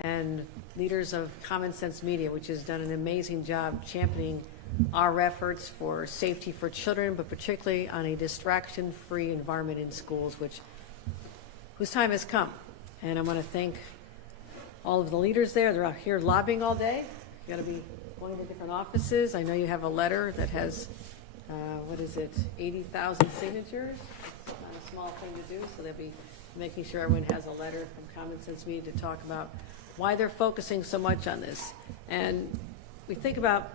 and leaders of Common Sense Media, which has done an amazing job championing our efforts for safety for children, but particularly on a distraction-free environment in schools, whose time has come. And I want to thank all of the leaders there. They're out here lobbying all day. You got to be going to different offices. I know you have a letter that has, 80,000 signatures. It's not a small thing to do, so they'll be making sure everyone has a letter from Common Sense Media to talk about why they're focusing so much on this. And we think about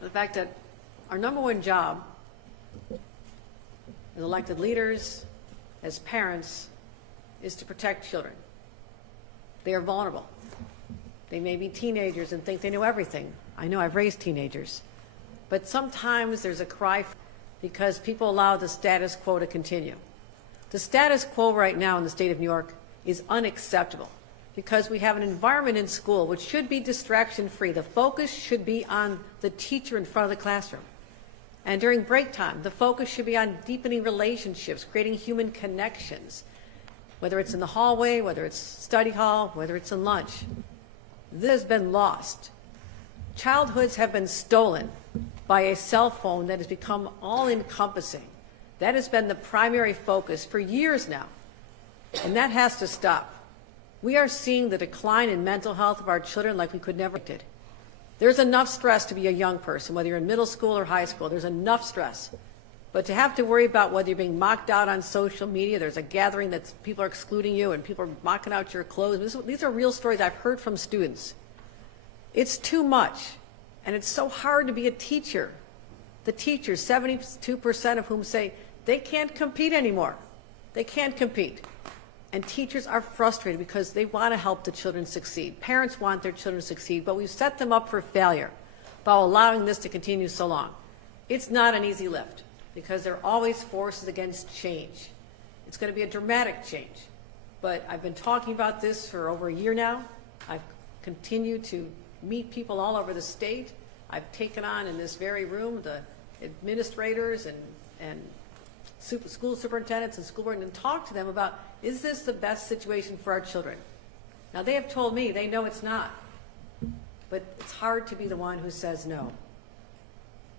the fact that our number one job as elected leaders, as parents, is to protect children. They are vulnerable. They may be teenagers and think they know everything. I know, I've raised teenagers. But sometimes there's a cry because people allow the status quo to continue. The status quo right now in the state of New York is unacceptable because we have an environment in school which should be distraction-free. The focus should be on the teacher in front of the classroom. And during break time, the focus should be on deepening relationships, creating human connections, whether it's in the hallway, whether it's study hall, whether it's in lunch. This has been lost. Childhoods have been stolen by a cell phone that has become all-encompassing. That has been the primary focus for years now, and that has to stop. We are seeing the decline in mental health of our children like we could never did. There's enough stress to be a young person, whether you're in middle school or high school. There's enough stress. But to have to worry about whether you're being mocked out on social media, there's a gathering that people are excluding you and people are mocking out your clothes. These are real stories I've heard from students. It's too much, and it's so hard to be a teacher. The teachers, 72% of whom say they can't compete anymore. They can't compete. And teachers are frustrated because they want to help the children succeed. Parents want their children to succeed, but we've set them up for failure by allowing this to continue so long. It's not an easy lift because there are always forces against change. It's going to be a dramatic change. But I've been talking about this for over a year now. I've continued to meet people all over the state. I've taken on in this very room the administrators and school superintendents and school board and talked to them about, is this the best situation for our children? Now they have told me they know it's not, but it's hard to be the one who says no.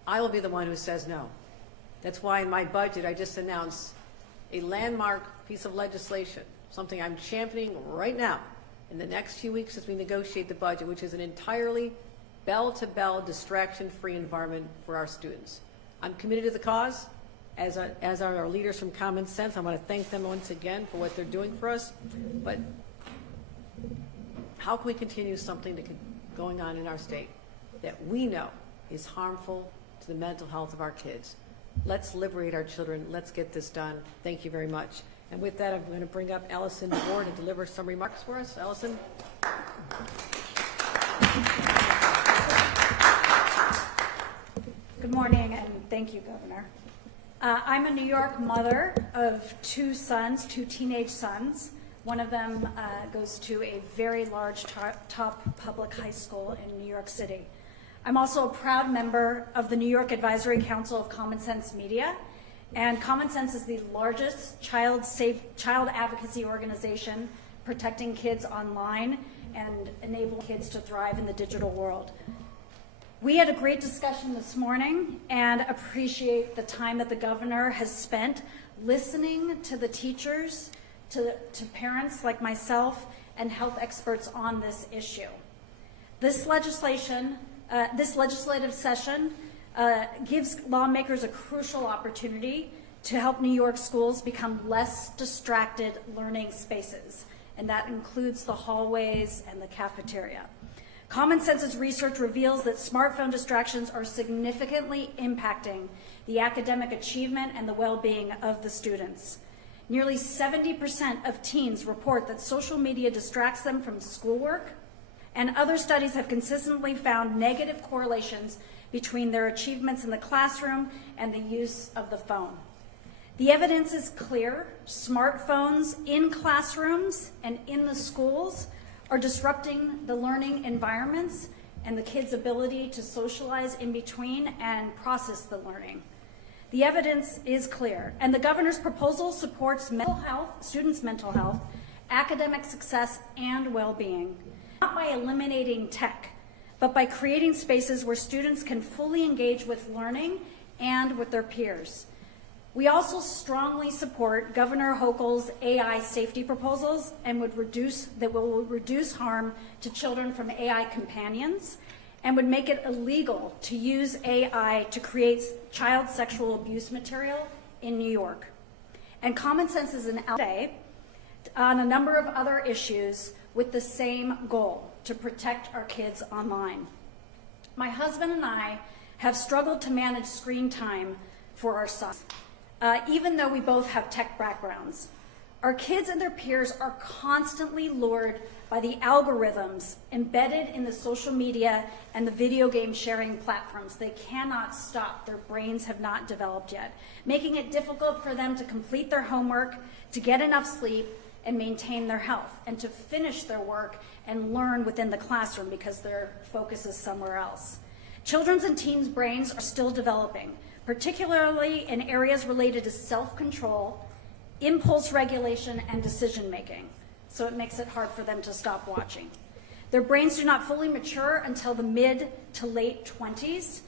I will be the one who says no. That's why in my budget I just announced a landmark piece of legislation, something I'm championing right now in the next few weeks as we negotiate the budget, which is an entirely bell-to-bell, distraction-free environment for our students. I'm committed to the cause, as are our leaders from Common Sense. I want to thank them once again for what they're doing for us. But how can we continue something going on in our state that we know is harmful to the mental health of our kids? Let's liberate our children. Let's get this done. Thank you very much. And with that, I'm going to bring up Allison Moore to deliver some remarks for us. Allison. Good morning, and thank you, Governor. I'm a New York mother of two sons, two teenage sons. One of them goes to a very large top public high school in New York City. I'm also a proud member of the New York Advisory Council of Common Sense Media, and Common Sense is the largest child advocacy organization protecting kids online and enabling kids to thrive in the digital world. We had a great discussion this morning and appreciate the time that the governor has spent listening to the teachers, to parents like myself, and health experts on this issue. This legislative session gives lawmakers a crucial opportunity to help New York schools become less distracted learning spaces, and that includes the hallways and the cafeteria. Common Sense's research reveals that smartphone distractions are significantly impacting the academic achievement and the well-being of the students. Nearly 70% of teens report that social media distracts them from schoolwork, and other studies have consistently found negative correlations between their achievements in the classroom and the use of the phone. The evidence is clear. Smartphones in classrooms and in the schools are disrupting the learning environments and the kids' ability to socialize in between and process the learning. The evidence is clear, and the governor's proposal supports mental health, students' mental health, academic success, and well-being. not by eliminating tech, but by creating spaces where students can fully engage with learning and with their peers. We also strongly support Governor Hochul's AI safety proposals and will reduce harm to children from AI companions and would make it illegal to use AI to create child sexual abuse material in New York. And Common Sense is an today on a number of other issues with the same goal, to protect our kids online. My husband and I have struggled to manage screen time for our sons, even though we both have tech backgrounds. Our kids and their peers are constantly lured by the algorithms embedded in the social media and the video game sharing platforms. They cannot stop. Their brains have not developed yet, making it difficult for them to complete their homework, to get enough sleep, and maintain their health, and to finish their work and learn within the classroom because their focus is somewhere else. Children's and teens' brains are still developing, particularly in areas related to self-control, impulse regulation, and decision-making, so it makes it hard for them to stop watching. Their brains do not fully mature until the mid to late 20s,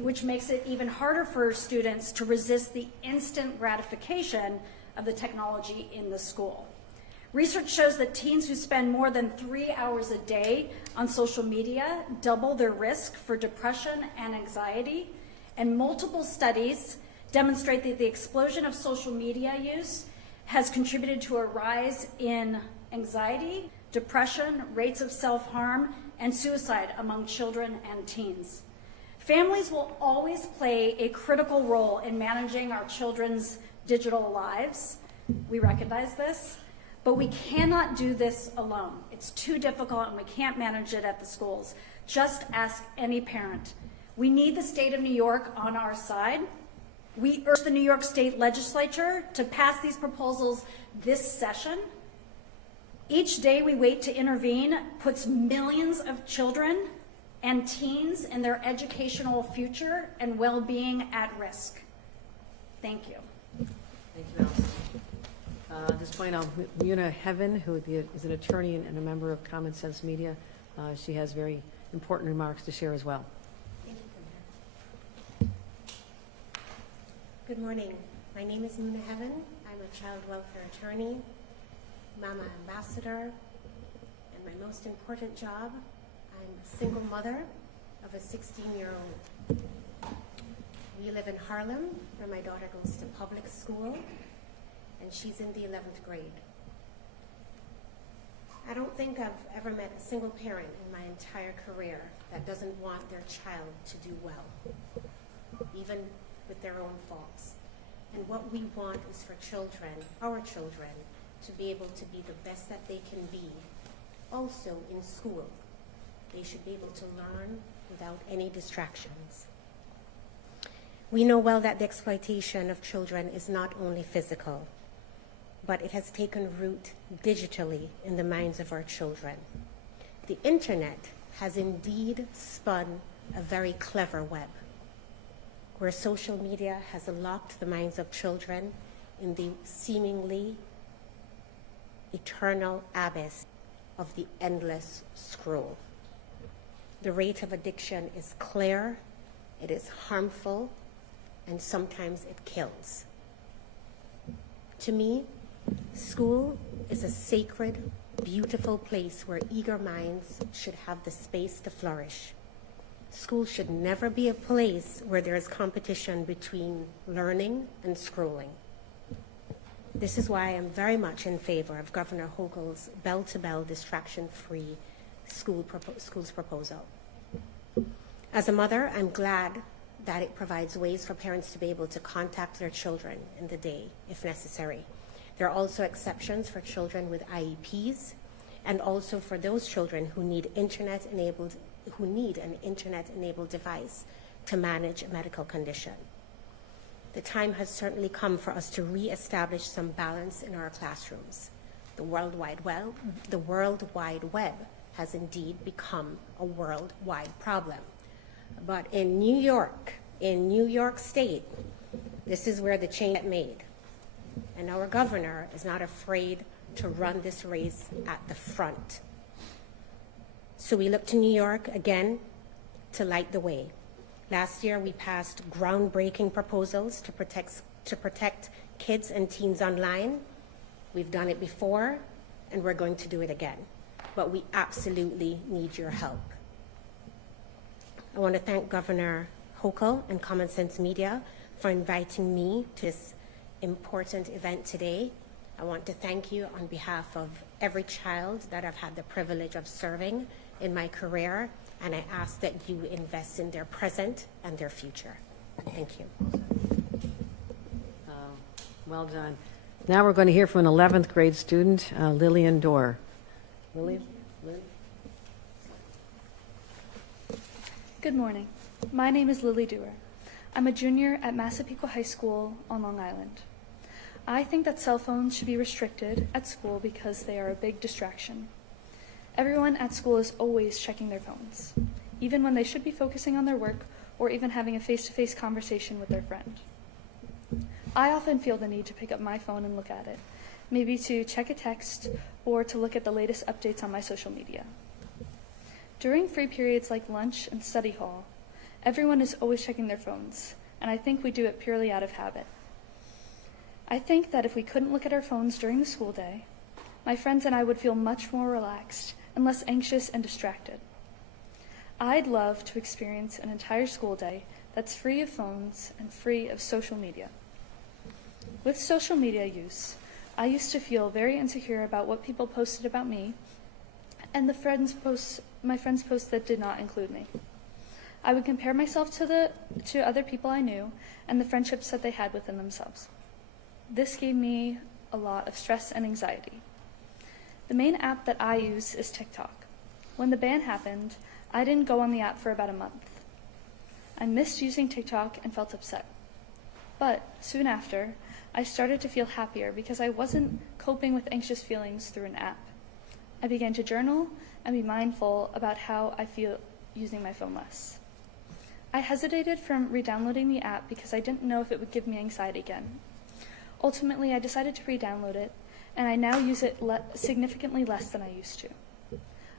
which makes it even harder for students to resist the instant gratification of the technology in the school. Research shows that teens who spend more than 3 hours a day on social media double their risk for depression and anxiety, and multiple studies demonstrate that the explosion of social media use has contributed to a rise in anxiety, depression, rates of self-harm, and suicide among children and teens. Families will always play a critical role in managing our children's digital lives. We recognize this, but we cannot do this alone. It's too difficult and we can't manage it at the schools. Just ask any parent. We need the state of New York on our side. We urge the New York State Legislature to pass these proposals this session. Each day we wait to intervene puts millions of children and teens and their educational future and well-being at risk. Thank you. Thank you, Allison. At this point, Muna Heaven, who is an attorney and a member of Common Sense Media, she has very important remarks to share as well. Thank you, Governor. Good morning. My name is Muna Heaven. I'm a child welfare attorney, mama ambassador, and my most important job, I'm a single mother of a 16-year-old. We live in Harlem, where my daughter goes to public school, and she's in the 11th grade. I don't think I've ever met a single parent in my entire career that doesn't want their child to do well, even with their own faults. And what we want is for children, our children, to be able to be the best that they can be. Also in school, they should be able to learn without any distractions. We know well that the exploitation of children is not only physical, but it has taken root digitally in the minds of our children. The internet has indeed spun a very clever web, where social media has locked the minds of children in the seemingly eternal abyss of the endless scroll. The rate of addiction is clear, it is harmful, and sometimes it kills. To me, school is a sacred, beautiful place where eager minds should have the space to flourish. School should never be a place where there is competition between learning and scrolling. This is why I am very much in favor of Governor Hochul's bell-to-bell distraction-free schools proposal. As a mother, I'm glad that it provides ways for parents to be able to contact their children in the day if necessary. There are also exceptions for children with IEPs and also for those children who need an internet-enabled device to manage a medical condition. The time has certainly come for us to reestablish some balance in our classrooms. The World Wide Web has indeed become a worldwide problem. But in New York State, this is where the change is made. And our governor is not afraid to run this race at the front. So we look to New York again to light the way. Last year, we passed groundbreaking proposals to protect kids and teens online. We've done it before, and we're going to do it again. But we absolutely need your help. I want to thank Governor Hochul and Common Sense Media for inviting me to this important event today. I want to thank you on behalf of every child that I've had the privilege of serving in my career, and I ask that you invest in their present and their future. Thank you. Well done. Now we're going to hear from an 11th grade student, Lillian Dorr. Lily? Good morning. My name is Lily Dewar. I'm a junior at Massapequa High School on Long Island. I think that cell phones should be restricted at school because they are a big distraction. Everyone at school is always checking their phones, even when they should be focusing on their work or even having a face-to-face conversation with their friend. I often feel the need to pick up my phone and look at it, maybe to check a text or to look at the latest updates on my social media. During free periods like lunch and study hall, everyone is always checking their phones, and I think we do it purely out of habit. I think that if we couldn't look at our phones during the school day, my friends and I would feel much more relaxed and less anxious and distracted. I'd love to experience an entire school day that's free of phones and free of social media. With social media use, I used to feel very insecure about what people posted about me and my friends' posts that did not include me. I would compare myself to other people I knew and the friendships that they had within themselves. This gave me a lot of stress and anxiety. The main app that I use is TikTok. When the ban happened, I didn't go on the app for about a month. I missed using TikTok and felt upset. But soon after, I started to feel happier because I wasn't coping with anxious feelings through an app. I began to journal and be mindful about how I feel using my phone less. I hesitated from re-downloading the app because I didn't know if it would give me anxiety again. Ultimately, I decided to re-download it, and I now use it significantly less than I used to.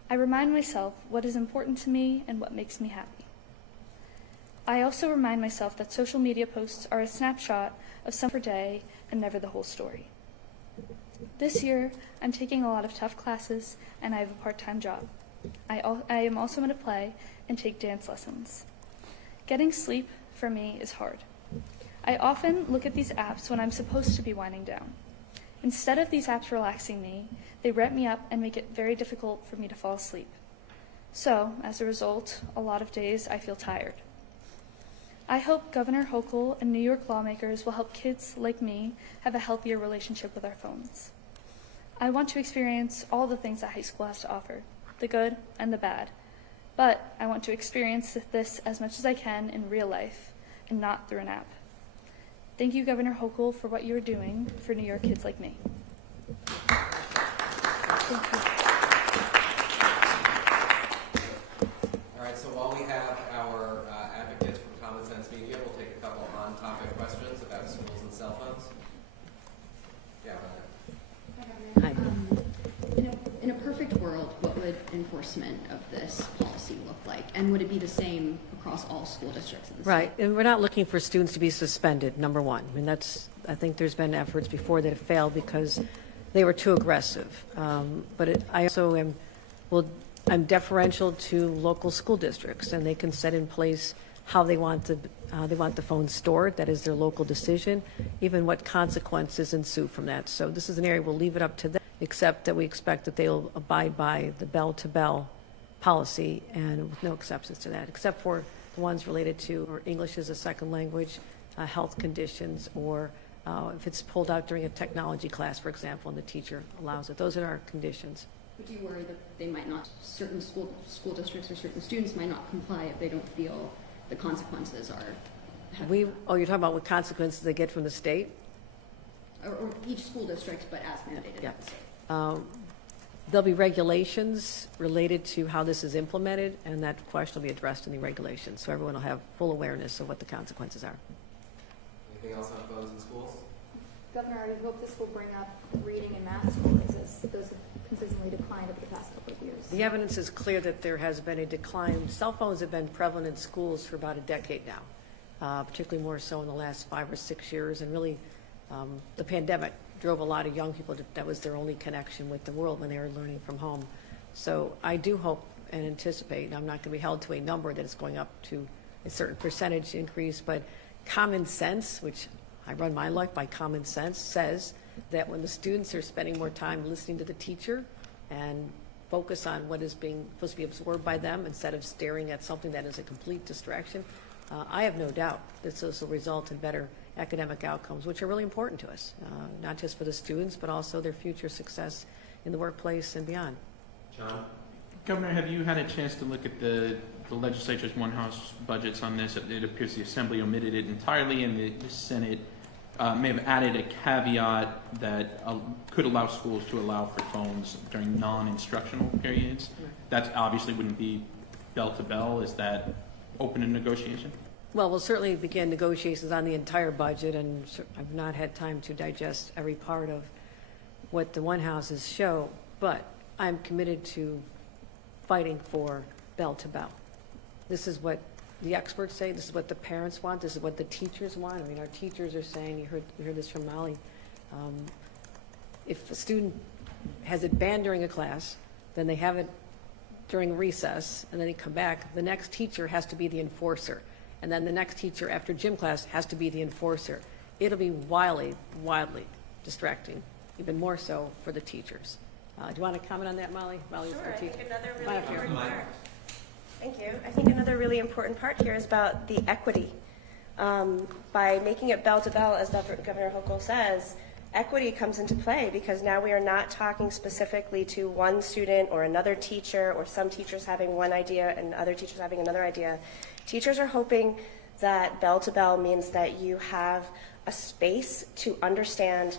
I remind myself what is important to me and what makes me happy. I also remind myself that social media posts are a snapshot of some per day and never the whole story. This year, I'm taking a lot of tough classes, and I have a part-time job. I am also going to play and take dance lessons. Getting sleep, for me, is hard. I often look at these apps when I'm supposed to be winding down. Instead of these apps relaxing me, they ramp me up and make it very difficult for me to fall asleep. So, as a result, a lot of days I feel tired. I hope Governor Hochul and New York lawmakers will help kids like me have a healthier relationship with our phones. I want to experience all the things that high school has to offer, the good and the bad, but I want to experience this as much as I can in real life and not through an app. Thank you, Governor Hochul, for what you're doing for New York kids like me. Thank you. All right, so while we have our advocates from Common Sense Media, we'll take a couple on-topic questions about schools and cell phones. Yeah, go ahead. Hi. In a perfect world, what would enforcement of this policy look like? And would it be the same across all school districts in the state? Right, and we're not looking for students to be suspended, number one. I mean, I think there's been efforts before that have failed because they were too aggressive. I also I'm deferential to local school districts, and they can set in place how they want the phone stored. That is their local decision, even what consequences ensue from that. So this is an area we'll leave it up to them, except that we expect that they'll abide by the bell-to-bell policy and with no exceptions to that, except for the ones related to or English as a second language, health conditions, or if it's pulled out during a technology class, for example, and the teacher allows it. Those are our conditions. Would you worry that they might not, certain school districts or certain students might not comply if they don't feel the consequences are heavy enough? You're talking about what consequences they get from the state? Or each school district, but as mandated Yeah. by the state? There'll be regulations related to how this is implemented, and that question will be addressed in the regulations, so everyone will have full awareness of what the consequences are. Anything else on phones in schools? Governor, I hope this will bring up reading and math scores as those have consistently declined over the past couple couple of years. The evidence is clear that there has been a decline. Cell phones have been prevalent in schools for about a decade now, particularly more so in the last 5 or 6 years. And really, the pandemic drove a lot of young people that was their only connection with the world when they were learning from home. So I do hope and anticipate, and I'm not going to be held to a number that it's going up to a certain percentage increase, but common sense, which I run my life by common sense, says that when the students are spending more time listening to the teacher and focus on what is being supposed to be absorbed by them instead of staring at something that is a complete distraction, I have no doubt that this will result in better academic outcomes, which are really important to us, not just for the students, but also their future success in the workplace and beyond. John? Governor, have you had a chance to look at the legislature's one-house budgets on this? It appears the Assembly omitted it entirely, and the Senate may have added a caveat that could allow schools to allow for phones during non-instructional periods. That obviously wouldn't be bell to bell. Is that open to negotiation? Well, we'll certainly begin negotiations on the entire budget, and I've not had time to digest every part of what the one houses show, but I'm committed to fighting for bell to bell. This is what the experts say, this is what the parents want, this is what the teachers want. I mean, our teachers are saying, you heard this from Molly, if a student has it banned during a class, then they have it during recess, and then they come back, the next teacher has to be the enforcer. And then the next teacher after gym class has to be the enforcer. It'll be wildly distracting, even more so for the teachers. Do you want to comment on that, Molly? Molly's Sure, the I teacher. think another really Right up here. important part. Thank you. I think another really important part here is about the equity. By making it bell to bell, as Governor Hochul says, equity comes into play because now we are not talking specifically to one student or another teacher or some teachers having one idea and other teachers having another idea. Teachers are hoping that bell to bell means that you have a space to understand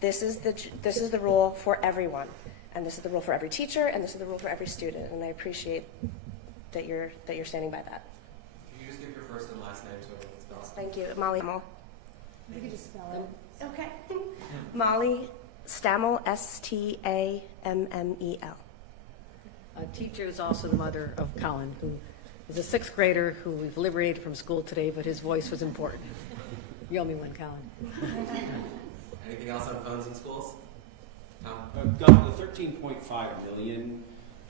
this is the rule for everyone, and this is the rule for every teacher, and this is the rule for every student. And I appreciate that you're standing by that. Could you just give your first and last name so we can spell? Thank you, Molly. You could just spell it. Okay. Molly Stammel, Stammel. A teacher is also the mother of Colin, who is a 6th grader who we've liberated from school today, but his voice was important. You owe me one, Colin. Anything else on phones in schools? Tom? Governor, the 13.5 million,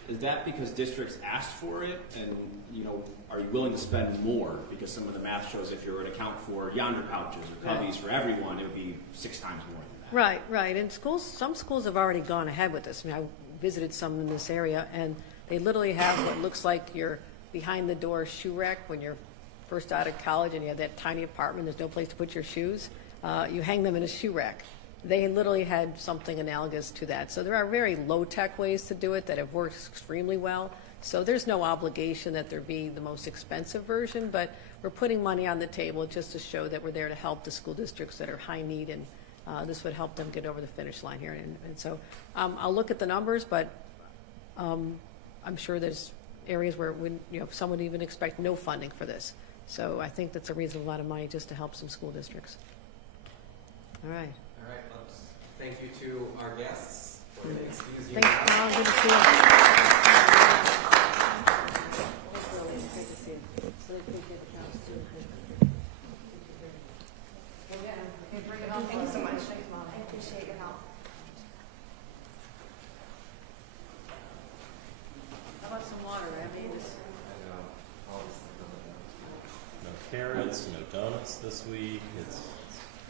is that because districts asked for it? And, are you willing to spend more? Because some of the math shows if you were to account for yonder pouches or cubbies for everyone, it would be 6 times more than that. Right. And some schools have already gone ahead with this. I mean, I visited some in this area, and they literally have what looks like your behind-the-door shoe rack when you're first out of college and you have that tiny apartment, there's no place to put your shoes. You hang them in a shoe rack. They literally had something analogous to that. So there are very low-tech ways to do it that have worked extremely well. So there's no obligation that there be the most expensive version, but we're putting money on the table just to show that we're there to help the school districts that are high need, and this would help them get over the finish line here. And so I'll look at the numbers, but I'm sure there's areas where some would even expect no funding for this. So I think that's a reasonable amount of money just to help some school districts. All right. All right, let's thank you to our guests. We're going to excuse you Thanks, now. Carl. Good to see you. Great to see you. So they think it counts too. Thank you so much. I appreciate your help. How about some water? I mean, this. I know, all this stuff. No carrots, no donuts this week. It's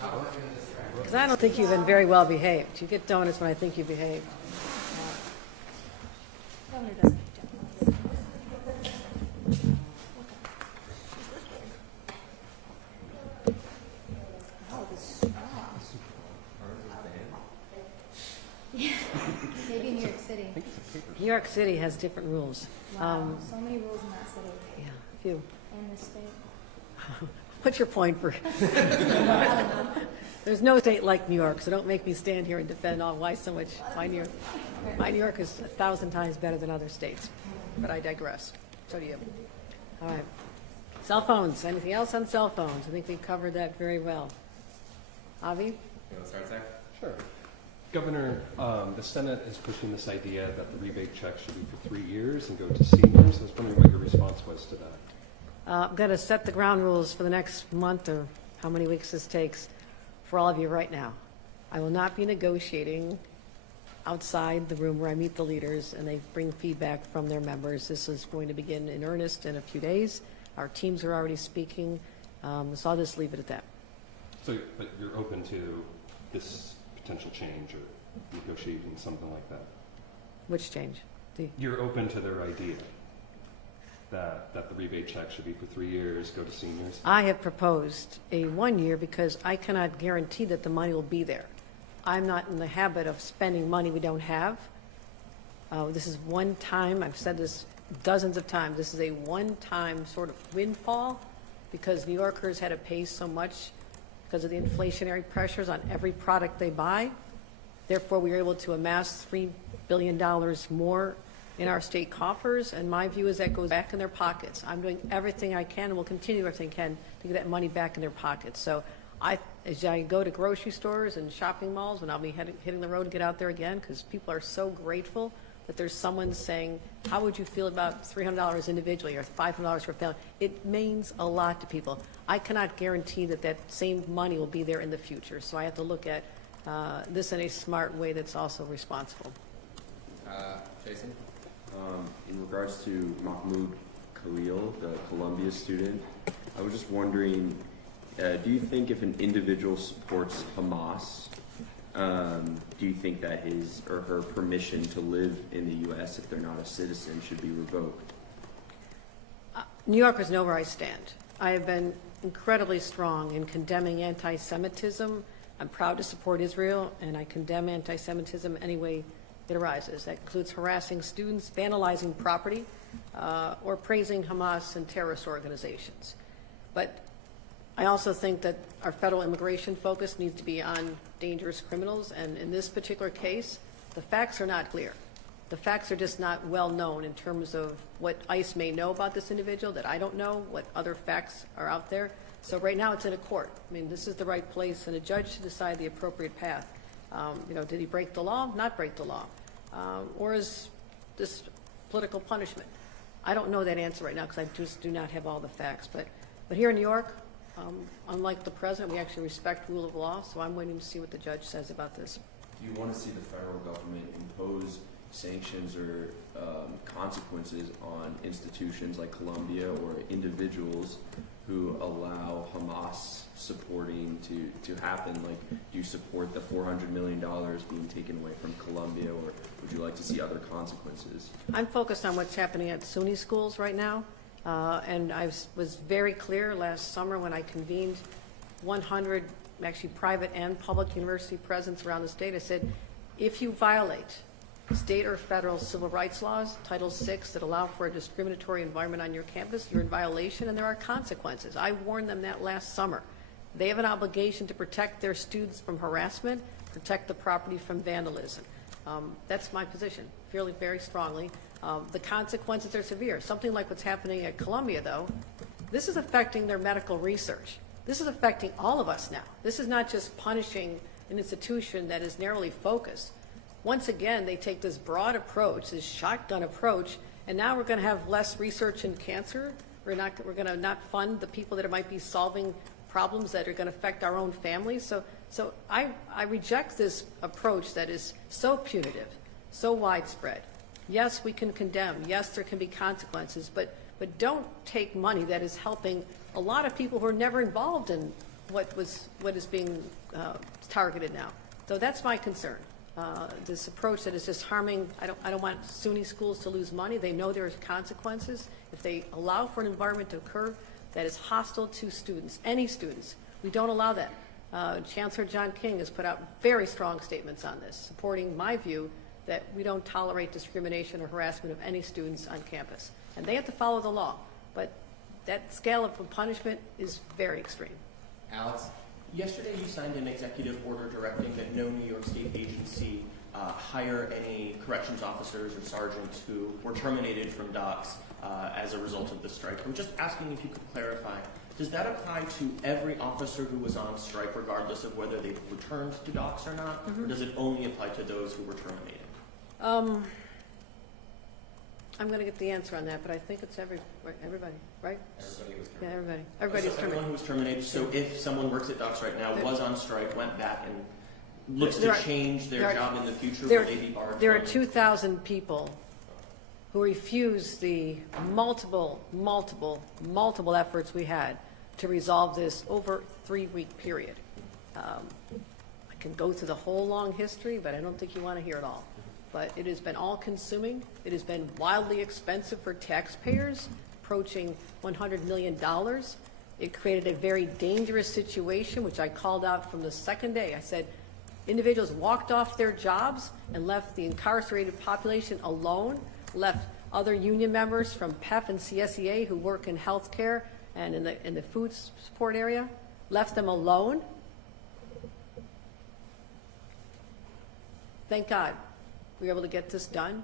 Not working in this track. Because I don't think you've been very well behaved. You get donuts when I think you behave. Governor doesn't. Oh, the straw. Maybe New York City. New York City has different rules. Wow, so many rules in that city Yeah, a few. and the state. What's your point for? There's no state like New York, so don't make me stand here and defend why so much. Why New York? My New York is 1,000 times better than other states, but I digress. So do you. All right. Cell phones. Anything else on cell phones? I think we covered that very well. Avi? You want to start, Zach? sure. Governor, the Senate is pushing this idea that the rebate check should be for 3 years and go to seniors. I was wondering what your response was to that. I'm going to set the ground rules for the next month or how many weeks this takes for all of you right now. I will not be negotiating outside the room where I meet the leaders and they bring feedback from their members. This is going to begin in earnest in a few days. Our teams are already speaking, so I'll just leave it at that. So, but you're open to this potential change or negotiating something like that? Which change? You're open to their idea that the rebate check should be for 3 years, go to seniors? I have proposed a 1 year because I cannot guarantee that the money will be there. I'm not in the habit of spending money we don't have. This is one time, I've said this dozens of times, this is a one-time sort of windfall because New Yorkers had to pay so much because of the inflationary pressures on every product they buy. Therefore, we were able to amass $3 billion more in our state coffers, and my view is that goes back in their pockets. I'm doing everything I can and will continue everything I can to get that money back in their pockets. So as I go to grocery stores and shopping malls, and I'll be hitting the road to get out there again, because people are so grateful that there's someone saying, how would you feel about $300 individually or $500 for a family? It means a lot to people. I cannot guarantee that that same money will be there in the future, so I have to look at this in a smart way that's also responsible. Jason? In regards to Mahmoud Khalil, the Columbia student, I was just wondering, do you think if an individual supports Hamas, do you think that his or her permission to live in the U.S. if they're not a citizen should be revoked? New Yorkers know where I stand. I have been incredibly strong in condemning anti-Semitism. I'm proud to support Israel, and I condemn anti-Semitism any way it arises. That includes harassing students, vandalizing property, or praising Hamas and terrorist organizations. But I also think that our federal immigration focus needs to be on dangerous criminals, and in this particular case, the facts are not clear. The facts are just not well known in terms of what ICE may know about this individual that I don't know, what other facts are out there. So right now it's in a court. I mean, this is the right place, and a judge should decide the appropriate path. Did he break the law? Not break the law? Or is this political punishment? I don't know that answer right now because I just do not have all the facts. But here in New York, unlike the president, we actually respect rule of law, so I'm waiting to see what the judge says about this. Do you want to see the federal government impose sanctions or consequences on institutions like Columbia or individuals who allow Hamas supporting to happen? Like, do you support the $400 million being taken away from Columbia, or would you like to see other consequences? I'm focused on what's happening at SUNY schools right now, and I was very clear last summer when I convened 100 actually private and public university presidents around the state. I said, if you violate state or federal civil rights laws, Title VI, that allow for a discriminatory environment on your campus, you're in violation and there are consequences. I warned them that last summer. They have an obligation to protect their students from harassment, protect the property from vandalism. That's my position, fairly very strongly. The consequences are severe. Something like what's happening at Columbia, though, this is affecting their medical research. This is affecting all of us now. This is not just punishing an institution that is narrowly focused. Once again, they take this broad approach, this shotgun approach, and now we're going to have less research in cancer. We're going to not fund the people that might be solving problems that are going to affect our own families. So I reject this approach that is so punitive, so widespread. Yes, we can condemn. Yes, there can be consequences, but don't take money that is helping a lot of people who are never involved in what is being targeted now. So that's my concern. This approach that is just harming. I don't want SUNY schools to lose money. They know there are consequences if they allow for an environment to occur that is hostile to students, any students. We don't allow that. Chancellor John King has put out very strong statements on this, supporting my view that we don't tolerate discrimination or harassment of any students on campus. And they have to follow the law. But that scale of punishment is very extreme. Alex? Yesterday you signed an executive order directing that no New York State agency hire any corrections officers or sergeants who were terminated from docks as a result of the strike. I'm just asking if you could clarify, Does that apply to every officer who was on strike, regardless of whether they returned to docks or not? Or does it only apply to those who were terminated? I'm going to get the answer on that, but I think it's everybody, right? Everybody was Yeah, terminated. everybody. Everybody's So everyone terminated. who was terminated. So if someone works at docks right now, There- was on strike, went back and looks There to are- change their there are- job in the future, There, will they be barred? there are from- 2,000 people who refuse the multiple efforts we had to resolve this over a 3-week period. I can go through the whole long history, but I don't think you want to hear it all. But it has been all-consuming. It has been wildly expensive for taxpayers, approaching $100 million. It created a very dangerous situation, which I called out from the second day. I said, individuals walked off their jobs and left the incarcerated population alone, left other union members from PEF and CSEA who work in healthcare and in the food support area, left them alone. Thank God we were able to get this done,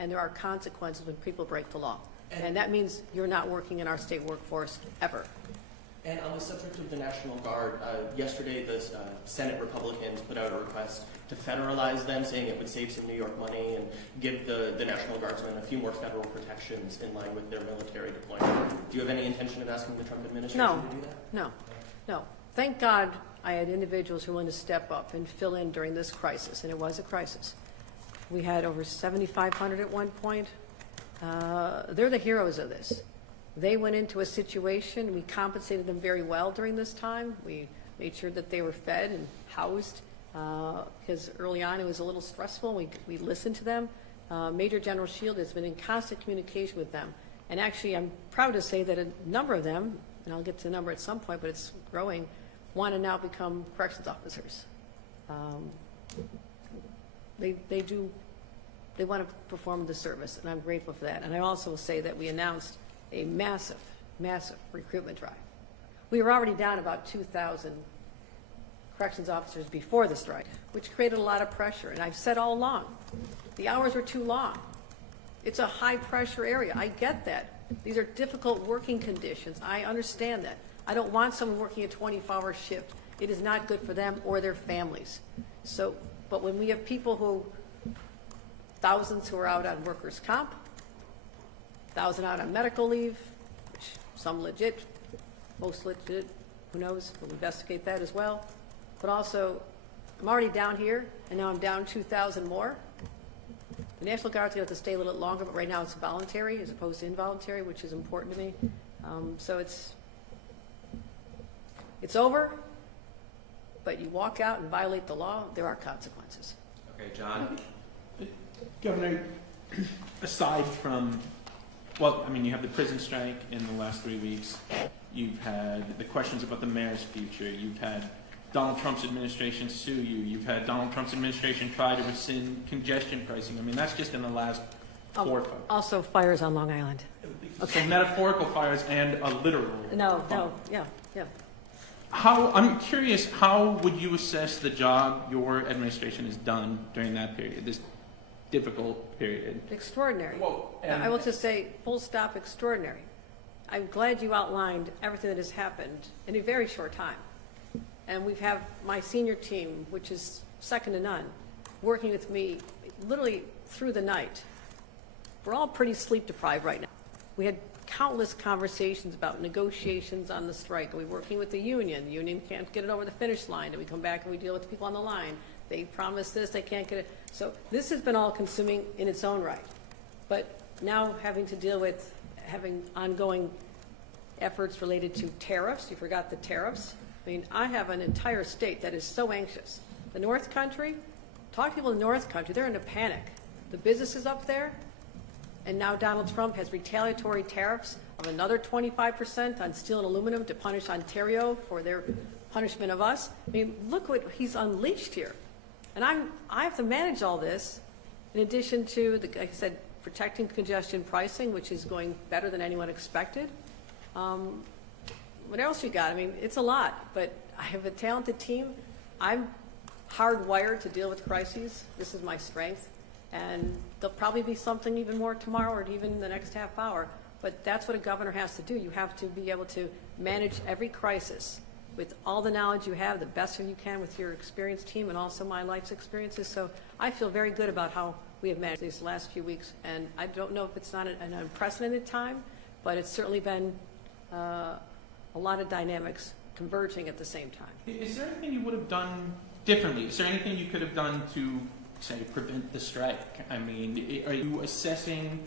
and there are consequences when people break the law. And that means you're not working in our state workforce ever. And on the subject of the National Guard, yesterday the Senate Republicans put out a request to federalize them, saying it would save some New York money and give the National Guardsmen a few more federal protections in line with their military deployment. Do you have any intention of asking the Trump administration to do that? No. Thank God I had individuals who wanted to step up and fill in during this crisis, and it was a crisis. We had over 7,500 at one point. They're the heroes of this. They went into a situation, we compensated them very well during this time. We made sure that they were fed and housed, because early on it was a little stressful. We listened to them. Major General Shield has been in constant communication with them. And actually, I'm proud to say that a number of them, and I'll get to the number at some point, but it's growing, want to now become corrections officers. They want to perform the service, and I'm grateful for that. And I also will say that we announced a massive recruitment drive. We were already down about 2,000 corrections officers before the strike, which created a lot of pressure. And I've said all along, the hours were too long. It's a high-pressure area. I get that. These are difficult working conditions. I understand that. I don't want someone working a 24-hour shift. It is not good for them or their families. So, but when we have people thousands who are out on workers' comp, 1,000 out on medical leave, which some legit, most legit, who knows, we'll investigate that as well. But also, I'm already down here, and now I'm down 2,000 more. The National Guard's going to have to stay a little bit longer, but right now it's voluntary as opposed to involuntary, which is important to me. So it's over, but you walk out and violate the law, there are consequences. Okay, John? Governor, aside from, well, I mean, you have the prison strike in the last 3 weeks. You've had the questions about the mayor's future. You've had Donald Trump's administration sue you. You've had Donald Trump's administration try to rescind congestion pricing. I mean, that's just in the last 4 or 5. Also, fires on Long Island. Okay, metaphorical fires and a literal. No, yeah. I'm curious, how would you assess the job your administration has done during that period, this difficult period? Extraordinary. Well, I will just say, full stop, extraordinary. I'm glad you outlined everything that has happened in a very short time. And we have my senior team, which is second to none, working with me literally through the night. We're all pretty sleep deprived right now. We had countless conversations about negotiations on the strike. Are we working with the union? The union can't get it over the finish line. And we come back and we deal with the people on the line. They promise this, they can't get it. So this has been all consuming in its own right. But now having to deal with having ongoing efforts related to tariffs. You forgot the tariffs. I mean, I have an entire state that is so anxious. The North Country, talk to people in the North Country, they're in a panic. The businesses up there, and now Donald Trump has retaliatory tariffs of another 25% on steel and aluminum to punish Ontario for their punishment of us. I mean, look what he's unleashed here. And I have to manage all this in addition to, like I said, protecting congestion pricing, which is going better than anyone expected. What else you got? I mean, it's a lot, but I have a talented team. I'm hardwired to deal with crises. This is my strength. And there'll probably be something even more tomorrow or even the next half hour. But that's what a governor has to do. You have to be able to manage every crisis with all the knowledge you have, the best you can with your experienced team and also my life's experiences. So I feel very good about how we have managed these last few weeks. And I don't know if it's not an unprecedented time, but it's certainly been a lot of dynamics converging at the same time. Is there anything you would have done differently? Is there anything you could have done to, say, prevent the strike? I mean, are you assessing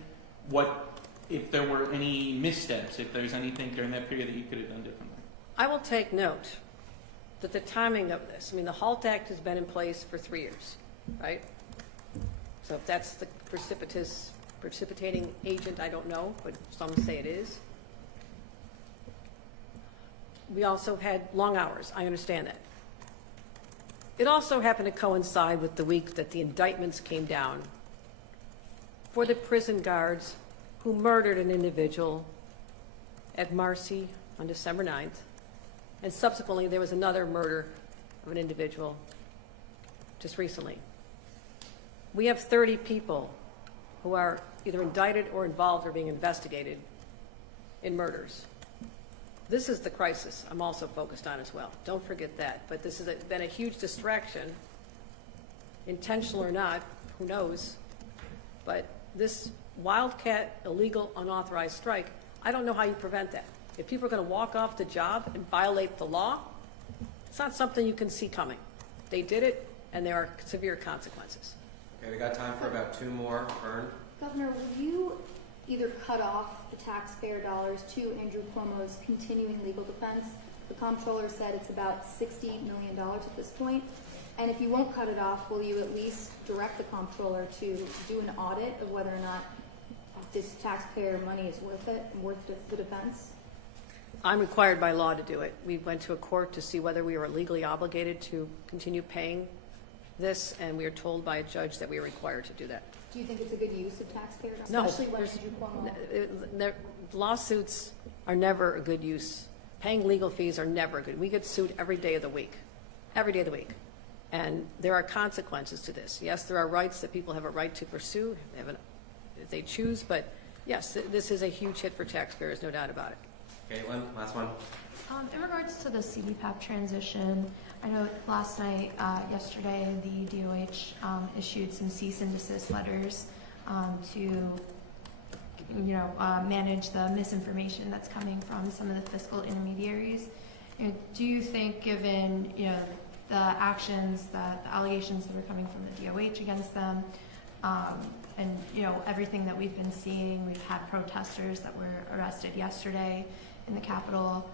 if there were any missteps, if there's anything during that period that you could have done differently? I will take note that the timing of this, I mean, the HALT Act has been in place for 3 years, right? So if that's the precipitating agent, I don't know, but some say it is. We also had long hours. I understand that. It also happened to coincide with the week that the indictments came down for the prison guards who murdered an individual at Marcy on December 9th. And subsequently, there was another murder of an individual just recently. We have 30 people who are either indicted or involved or being investigated in murders. This is the crisis I'm also focused on as well. Don't forget that. But this has been a huge distraction, intentional or not, who knows. But this wildcat, illegal, unauthorized strike, I don't know how you prevent that. If people are going to walk off the job and violate the law, it's not something you can see coming. They did it, and there are severe consequences. Okay, we got time for about 2 more. Vern? Governor, will you either cut off the taxpayer dollars to Andrew Cuomo's continuing legal defense? The comptroller said it's about $60 million at this point. And if you won't cut it off, will you at least direct the comptroller to do an audit of whether or not this taxpayer money is worth it, worth the defense? I'm required by law to do it. We went to a court to see whether we were legally obligated to continue paying this, and we are told by a judge that we are required to do that. Do you think it's a good use of taxpayer dollars? No. Especially when Andrew Cuomo... Lawsuits are never a good use. Paying legal fees are never good. We get sued every day of the week. Every day of the week. And there are consequences to this. Yes, there are rights that people have a right to pursue if they choose, but yes, this is a huge hit for taxpayers, no doubt about it. Caitlin, last one. In regards to the CDPAP transition, I know last night, yesterday, the DOH issued some cease and desist letters to, manage the misinformation that's coming from some of the fiscal intermediaries. Do you think, given the actions, the allegations that are coming from the DOH against them, and everything that we've been seeing, we've had protesters that were arrested yesterday in the Capitol.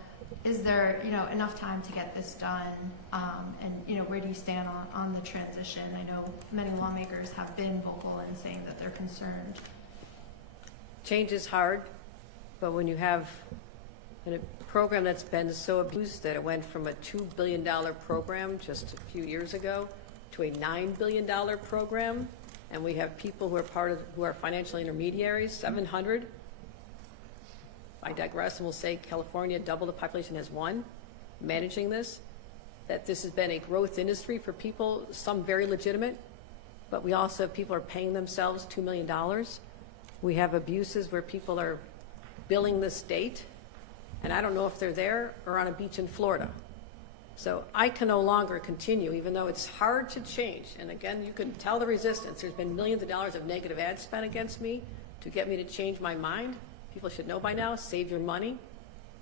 Is there enough time to get this done? And where do you stand on the transition? I know many lawmakers have been vocal in saying that they're concerned. Change is hard, but when you have a program that's been so abused that it went from a $2 billion program just a few years ago to a $9 billion program, and we have people who are financial intermediaries, 700. I digress and will say California, double the population, has one managing this, that this has been a growth industry for people, some very legitimate, but we also have people are paying themselves $2 million. We have abuses where people are billing the state, and I don't know if they're there or on a beach in Florida. So I can no longer continue, even though it's hard to change. And again, you can tell the resistance. There's been millions of dollars of negative ads spent against me to get me to change my mind. People should know by now, save your money.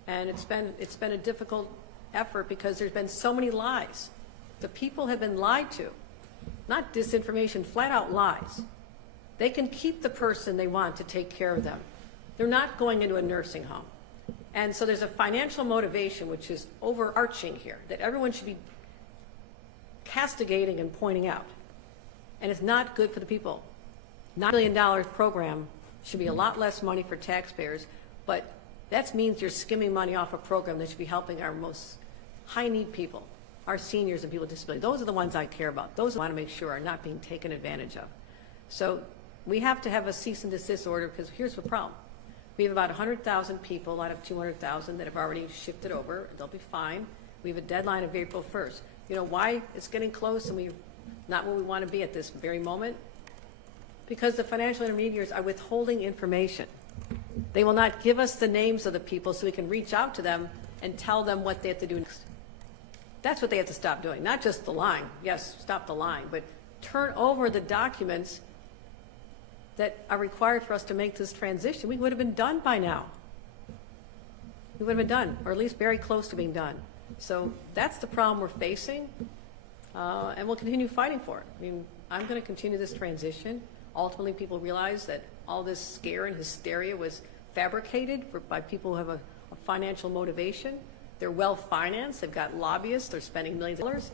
And it's been a difficult effort because there's been so many lies. The people have been lied to, not disinformation, flat out lies. They can keep the person they want to take care of them. They're not going into a nursing home. And so there's a financial motivation which is overarching here that everyone should be castigating and pointing out. And it's not good for the people. $9 billion program should be a lot less money for taxpayers, but that means you're skimming money off a program that should be helping our most high-need people, our seniors and people with disabilities. Those are the ones I care about. Those I want to make sure are not being taken advantage of. So we have to have a cease and desist order because here's the problem. We have about 100,000 people out of 200,000 that have already shifted over. They'll be fine. We have a deadline of April 1st. You know why it's getting close and we're not where we want to be at this very moment? Because the financial intermediaries are withholding information. They will not give us the names of the people so we can reach out to them and tell them what they have to do next. That's what they have to stop doing, not just the lying. Yes, stop the lying, but turn over the documents that are required for us to make this transition. We would have been done by now. We would have been done, or at least very close to being done. So that's the problem we're facing, and we'll continue fighting for it. I mean, I'm going to continue this transition. Ultimately, people realize that all this scare and hysteria was fabricated by people who have a financial motivation. They're well-financed. They've got lobbyists. They're spending millions of dollars.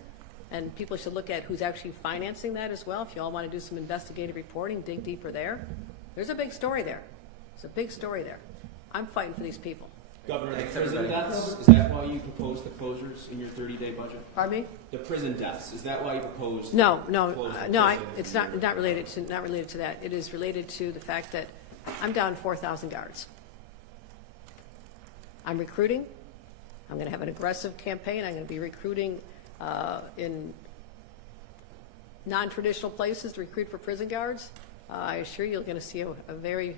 And people should look at who's actually financing that as well. If you all want to do some investigative reporting, dig deeper there. There's a big story there. There's a big story there. I'm fighting for these people. Governor, the Thanks, prison everybody. deaths, is that why you proposed the closures in your 30-day budget? Pardon me? The prison deaths, is that why you proposed? No, to no, close the no. prisons It's in not your- related to that. It is related to the fact that I'm down 4,000 guards. I'm recruiting. I'm going to have an aggressive campaign. I'm going to be recruiting in non-traditional places to recruit for prison guards. I assure you, you're going to see a very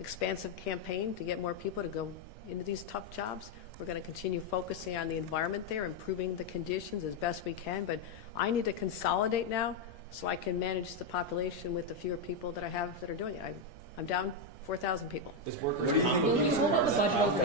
expansive campaign to get more people to go into these tough jobs. We're going to continue focusing on the environment there, improving the conditions as best we can, but I need to consolidate now so I can manage the population with the fewer people that I have that are doing it. I'm down 4,000 people. Does workers' Will you comp hold up the budget over